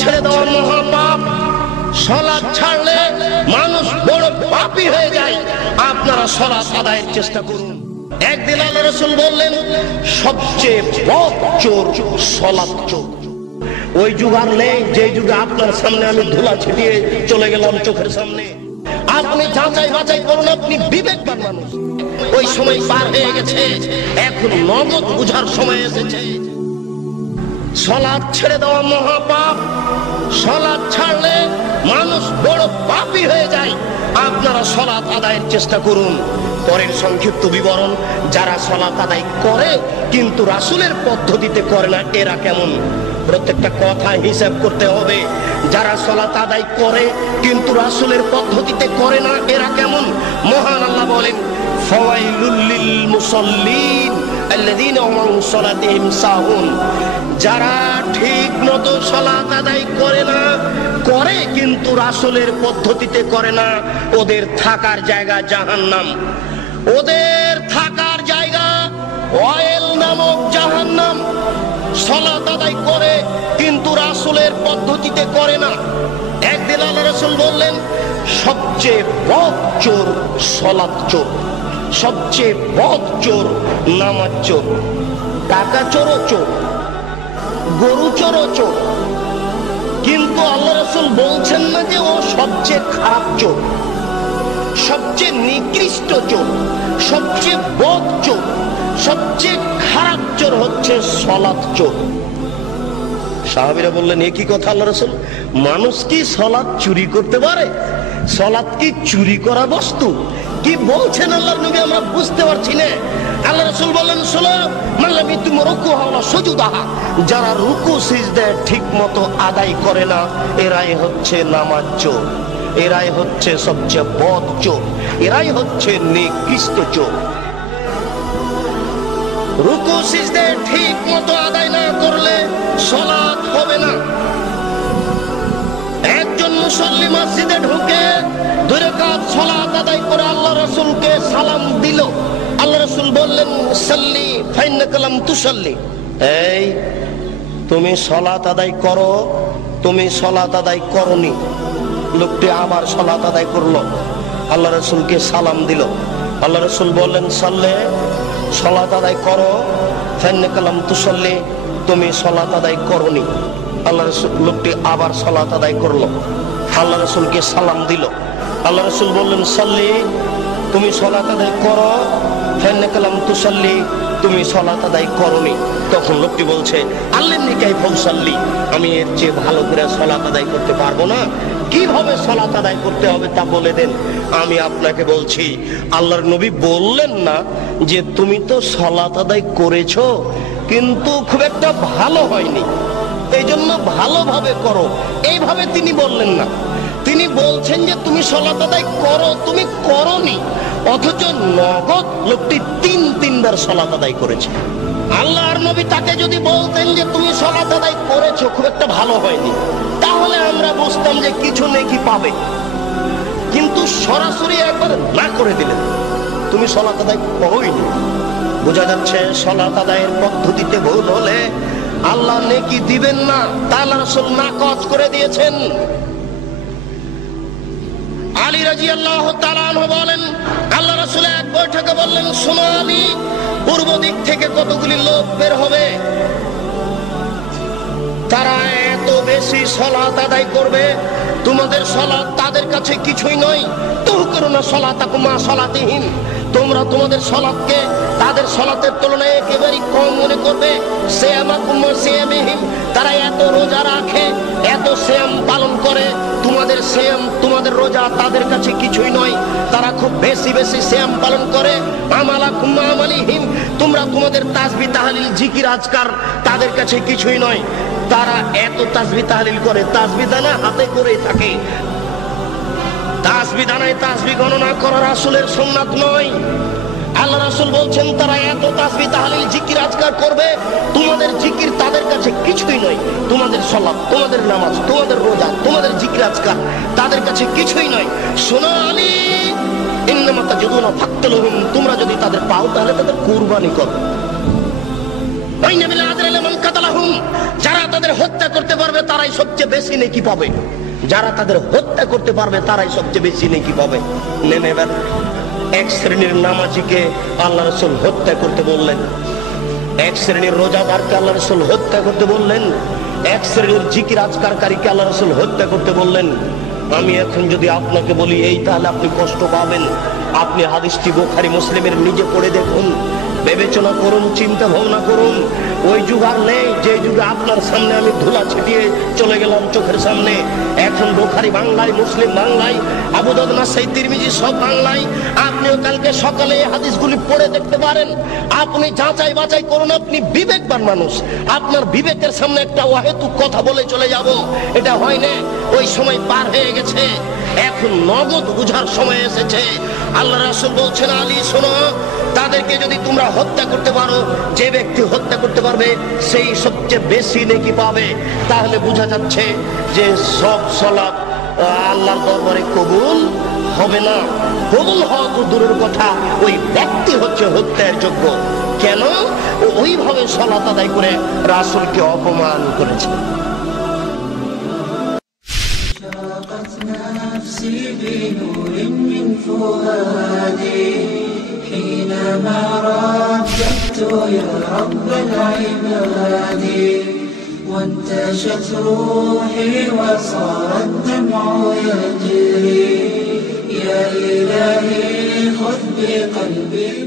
ছেড়ে দেওয়া মহাপাপ। সালাত ছাড়লে মানুষ বড় পাপী হয়ে যায়। আপনারা সালাত আদায়ের চেষ্টা করুন। একদিন আল্লাহ রাসূল বললেন, সবচেয়ে বড় চোর সালাত চোর। ওই যুগ আর নেই যে যুগে আপনার সামনে আমি ধুলা ছিটিয়ে চলে গেলাম চোখের সামনে। আপনি যাচাই বাছাই করুন, আপনি বিবেকবান মানুষ। ওই সময় পার হয়ে গেছে, এখন নগদ বুঝার সময় এসেছে। সালাত ছেড়ে দেওয়া মহাপাপ। সালাত ছাড়লে মানুষ বড় পাপী হয়ে যায়। আপনারা সালাত আদায়ের চেষ্টা করুন। পরের সংক্ষিপ্ত বিবরণ, যারা সালাত আদায় করে কিন্তু রাসূলের পদ্ধতিতে করে না, এরা কেমন? প্রত্যেকটা কথা হিসাব করতে হবে। যারা সালাত আদায় করে কিন্তু রাসূলের পদ্ধতিতে করে না, এরা কেমন? মহান আল্লাহ বলেন, ফাওয়াইলুল লিল মুসাল্লিন আল্লাযীনা হুম আন সালাতিহিম সাহুন। যারা ঠিক মতো সালাত আদায় করে না, করে কিন্তু রাসূলের পদ্ধতিতে করে না, ওদের থাকার জায়গা জাহান্নাম। ওদের থাকার জায়গা ওয়াইল নামক জাহান্নাম। সালাত আদায় করে কিন্তু রাসূলের পদ্ধতিতে করে না। একদিন আল্লাহ রাসূল বললেন, সবচেয়ে বড় চোর সালাত চোর, সবচেয়ে বড় চোর নামাজ চোর। টাকা চোরও চোর, গরু চোরও চোর, কিন্তু আল্লাহ রাসূল বলছেন না যে ও সবচেয়ে খারাপ চোর। সবচেয়ে নিকৃষ্ট চোর, সবচেয়ে বদ চোর, সবচেয়ে খারাপ চোর হচ্ছে সালাত চোর। সাহাবীরা বললেন, এ কি কথা আল্লাহ রাসূল? মানুষ কি সালাত চুরি করতে পারে? সালাত কি চুরি করা বস্তু? কি বলছেন আল্লাহর নবী, আমরা বুঝতে পারছি না। আল্লাহ রাসূল বললেন, শোনো, মাল্লাম ইতুম রুকুহা ওয়া সুজুদাহা। যারা রুকু সিজদা ঠিকমতো আদায় করে না, এরাই হচ্ছে নামাজ চোর, এরাই হচ্ছে সবচেয়ে বদ চোর, এরাই হচ্ছে নিকৃষ্ট চোর। রুকু সিজদা ঠিক মতো আদায় না করলে সালাত হবে না। একজন মুসল্লি মসজিদে ঢুকে 2 রাকাত সালাত আদায় করে আল্লাহ রাসূলকে সালাম দিল। আল্লাহ রাসূল বললেন, সাল্লি ফাইন্নাকা লাম তুসাল্লি। এই তুমি সালাত আদায় করো, তুমি সালাত আদায় করনি। লোকটি আবার সালাত আদায় করলো, আল্লাহ রাসূলকে সালাম দিল। আল্লাহ রাসূল বললেন, সাল্লে, সালাত আদায় করো, ফাইন্নাকা লাম তুসাল্লি, তুমি সালাত আদায় করনি। আল্লাহ রাসূল, লোকটি আবার সালাত আদায় করলো, আল্লাহ রাসূলকে সালাম দিল। আল্লাহ রাসূল বললেন, সাল্লি, তুমি সালাত আদায় করো, ফাইন্নাকা লাম তুসাল্লি, তুমি সালাত আদায় করনি। তখন লোকটি বলছে, আল্লিমনি কাইফা উসাল্লি, আমি এর চেয়ে ভালো করে সালাত আদায় করতে পারবো না, কিভাবে সালাত আদায় করতে হবে তা বলে দেন। আমি আপনাকে বলছি, আল্লাহর নবী বললেন না যে তুমি তো সালাত আদায় করেছো কিন্তু খুব একটা ভালো হয়নি, এই জন্য ভালোভাবে করো, এইভাবে তিনি বললেন না। তিনি বলছেন যে তুমি সালাত আদায় করো, তুমি করনি, অথচ নগদ লোকটি 3বার সালাত আদায় করেছে। আল্লাহর নবী তাকে যদি বলতেন যে তুমি সালাত আদায় করেছো, খুব একটা ভালো হয়নি, তাহলে আমরা বুঝতাম যে কিছু নেকি পাবে। কিন্তু সরাসরি একবার না করে দিলেন, তুমি সালাত আদায় করোইনি। বোঝা যাচ্ছে সালাত আদায়ের পদ্ধতিতে ভুল হলে আল্লাহ নেকি দিবেন না, তা আল্লাহ রাসূল নাকচ করে দিয়েছেন। আলী রাদিয়াল্লাহু তাআলা আনহু বলেন, আল্লাহ রাসূল এক বৈঠকে বললেন, শোনো আলী, পূর্ব দিক থেকে কতগুলি লোক বের হবে, তারা এত বেশি সালাত আদায় করবে, তোমাদের সালাত তাদের কাছে কিছুই নয়। তুহকিরুনা সালাতাকুম মা সালাতিহিম, তোমরা তোমাদের সালাতকে তাদের সালাতের তুলনায় একেবারেই কম মনে করবে। সিয়ামাকুম ওয়া সিয়ামিহিম, তারা এত রোজা রাখে, এত সিয়াম পালন করে, তোমাদের সিয়াম, তোমাদের রোজা তাদের কাছে কিছুই নয়, তারা খুব বেশি বেশি সিয়াম পালন করে। আমালাকুম মা আমালিহিম, তোমরা তোমাদের তাসবিহ তাহলিল জিকির আজকার তাদের কাছে কিছুই নয়, তারা এত তাসবিহ তাহলিল করে, তাসবিহ দানা হাতে করেই থাকে। তাসবিহ দানায় তাসবিহ গণনা করা রাসূলের সুন্নাত নয়। আল্লাহ রাসূল বলছেন, তারা এত তাসবিহ তাহলিল জিকির আজকার করবে, তোমাদের জিকির তাদের কাছে কিছুই নয়, তোমাদের সালাত, তোমাদের নামাজ, তোমাদের রোজা, তোমাদের জিকির আজকার তাদের কাছে কিছুই নয়। শোনো আলী, ইন্নামা তাজুদুনা ফাকতুলহুম, তোমরা যদি তাদের পাও তাহলে তাদের কুরবানি করো। যারা তাদের হত্যা করতে পারবে তারাই সবচেয়ে বেশি নেকি পাবে। যারা তাদের হত্যা করতে পারবে তারাই সবচেয়ে বেশি নেকি পাবে। নেমে এবার এক শ্রেণীর নামাজিকে আল্লাহ রাসূল হত্যা করতে বললেন, এক শ্রেণীর রোজাদারকে আল্লাহ রাসূল হত্যা করতে বললেন, এক শ্রেণীর জিকির আজকারকারীকে আল্লাহ রাসূল হত্যা করতে বললেন। আমি এখন যদি আপনাকে বলি এই, তাহলে আপনি কষ্ট পাবেন। আপনি হাদিসটি বুখারী মুসলিমের নিজে পড়ে দেখুন, বিবেচনা করুন, চিন্তা ভাবনা করুন। ওই যুগ আর নেই যে যুগে আপনার সামনে আমি ধুলা ছিটিয়ে চলে গেলাম চোখের সামনে। এখন বুখারী বাংলায়, মুসলিম বাংলায়, আবু দাউদ, নাসাই, তিরমিজি সব বাংলায়। আপনিও কালকে সকালে এই হাদিসগুলি পড়ে দেখতে পারেন। আপনি যাচাই বাছাই করুন। আপনি বিবেকবান মানুষ, আপনার বিবেকের সামনে একটা অহেতুক কথা বলে চলে যাব, এটা হয় না। ওই সময় পার হয়ে গেছে, এখন নগদ বুঝার সময় এসেছে। আল্লাহ রাসূল বলছেন, আলী শোনো, তাদেরকে যদি তোমরা হত্যা করতে পারো, যে ব্যক্তি হত্যা করতে পারবে সেই সবচেয়ে বেশি নেকি পাবে। তাহলে বোঝা যাচ্ছে যে সব সালাত আল্লাহর দরবারে কবুল হবে না। কবুল হওয়া তো দূরের কথা, ওই ব্যক্তি হচ্ছে হত্যার যোগ্য। কেন? ওইভাবে সালাত আদায় করে রাসূলকে অপমান করেছে। نفسي بنور من فؤادي حينما رددت يا رب العباد وانتشت روحي وصار الدمع يجري يا إلهي خذ بقلبي